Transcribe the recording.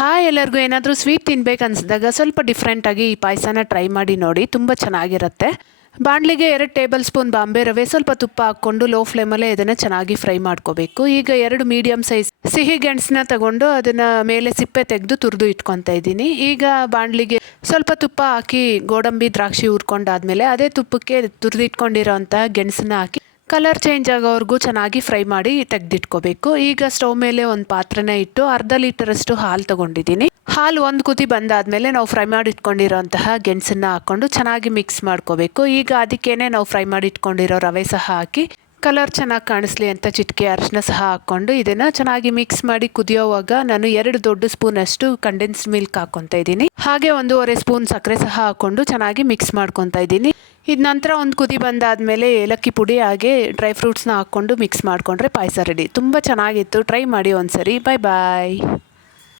Hi ಎಲ್ಲರಿಗೂ ಏನಾದರೂ sweet ತಿನ್ಬೇಕು ಅನಿಸಿದಾಗ ಸ್ವಲ್ಪ ಡಿಫ್ರೆಂಟಾಗಿ ಈ ಪಾಯಸನ ಟ್ರೈ ಮಾಡಿ ನೋಡಿ, ತುಂಬ ಚೆನ್ನಾಗಿರುತ್ತೆ. ಬಾಣಲಿಗೆ 2 ಟೇಬಲ್ ಸ್ಪೂನ್ ಬಾಂಬೆ ರವೆ, ಸ್ವಲ್ಪ ತುಪ್ಪ ಹಾಕ್ಕೊಂಡು ಲೋ ಫ್ಲೇಮಲ್ಲೇ ಇದನ್ನು ಚೆನ್ನಾಗಿ ಫ್ರೈ ಮಾಡ್ಕೋಬೇಕು. ಈಗ 2 ಮೀಡಿಯಮ್ ಸೈಜ್ ಸಿಹಿ ಗೆಣಸನ್ನ ತಗೊಂಡು ಅದನ್ನು ಮೇಲೆ ಸಿಪ್ಪೆ ತೆಗೆದು ತುರಿದು ಇಟ್ಕೊತಾ ಇದ್ದೀನಿ. ಈಗ ಬಾಣಲಿಗೆ ಸ್ವಲ್ಪ ತುಪ್ಪ ಹಾಕಿ ಗೋಡಂಬಿ ದ್ರಾಕ್ಷಿ ಹುರ್ಕೊಂಡಾದ್ಮೇಲೆ ಅದೇ ತುಪ್ಪಕ್ಕೆ ತುರಿದಿಟ್ಕೊಂಡಿರೋ ಅಂತಹ ಗೆಣಸನ್ನ ಹಾಕಿ ಕಲರ್ ಚೇಂಜ್ ಆಗೋವರೆಗೂ ಚೆನ್ನಾಗಿ ಫ್ರೈ ಮಾಡಿ ತೆಗೆದಿಟ್ಕೋಬೇಕು. ಈಗ ಸ್ಟವ್ ಮೇಲೆ ಒಂದು ಪಾತ್ರೆನ ಇಟ್ಟು ಅರ್ಧ ಲೀಟರಷ್ಟು ಹಾಲು ತೊಗೊಂಡಿದ್ದೀನಿ. ಹಾಲು ಒಂದು ಕುದಿ ಬಂದಾದಮೇಲೆ ನಾವು ಫ್ರೈ ಮಾಡಿ ಇಟ್ಕೊಂಡಿರೋಂತಹ ಗೆಣಸನ್ನ ಹಾಕ್ಕೊಂಡು ಚೆನ್ನಾಗಿ ಮಿಕ್ಸ್ ಮಾಡ್ಕೋಬೇಕು. ಈಗ ಅದಕ್ಕೇನೆ ನಾವು ಫ್ರೈ ಮಾಡಿ ಇಟ್ಕೊಂಡಿರೋ ರವೆ ಸಹ ಹಾಕಿ ಕಲರ್ ಚೆನ್ನಾಗಿ ಕಾಣಿಸ್ಲಿ ಅಂತ ಚಿಟಿಕೆ ಅರಿಶಿನ ಸಹ ಹಾಕ್ಕೊಂಡು ಇದನ್ನು ಚೆನ್ನಾಗಿ ಮಿಕ್ಸ್ ಮಾಡಿ ಕುದಿಯೋವಾಗ ನಾನು 2 ದೊಡ್ಡ ಸ್ಪೂನಷ್ಟು ಕಂಡೆನ್ಸ್ಡ್ ಮಿಲ್ಕ್ ಹಾಕ್ಕೊತಾ ಇದ್ದೀನಿ. ಹಾಗೆ 1.5 ಸ್ಪೂನ್ ಸಕ್ಕರೆ ಸಹ ಹಾಕ್ಕೊಂಡು ಚೆನ್ನಾಗಿ ಮಿಕ್ಸ್ ಮಾಡ್ಕೊತಾ ಇದ್ದೀನಿ. ಇದು ನಂತರ ಒಂದು ಕುದಿ ಬಂದಾದಮೇಲೆ ಏಲಕ್ಕಿ ಪುಡಿ ಹಾಗೆ ಡ್ರೈ ಫ್ರೂಟ್ಸ್ನ ಹಾಕ್ಕೊಂಡು ಮಿಕ್ಸ್ ಮಾಡಿಕೊಂಡ್ರೆ ಪಾಯಸ ರೆಡಿ. ತುಂಬ ಚೆನ್ನಾಗಿತ್ತು, ಟ್ರೈ ಮಾಡಿ ಒಂದ್ಸರಿ. ಬಾಯ್ ಬಾಯ್.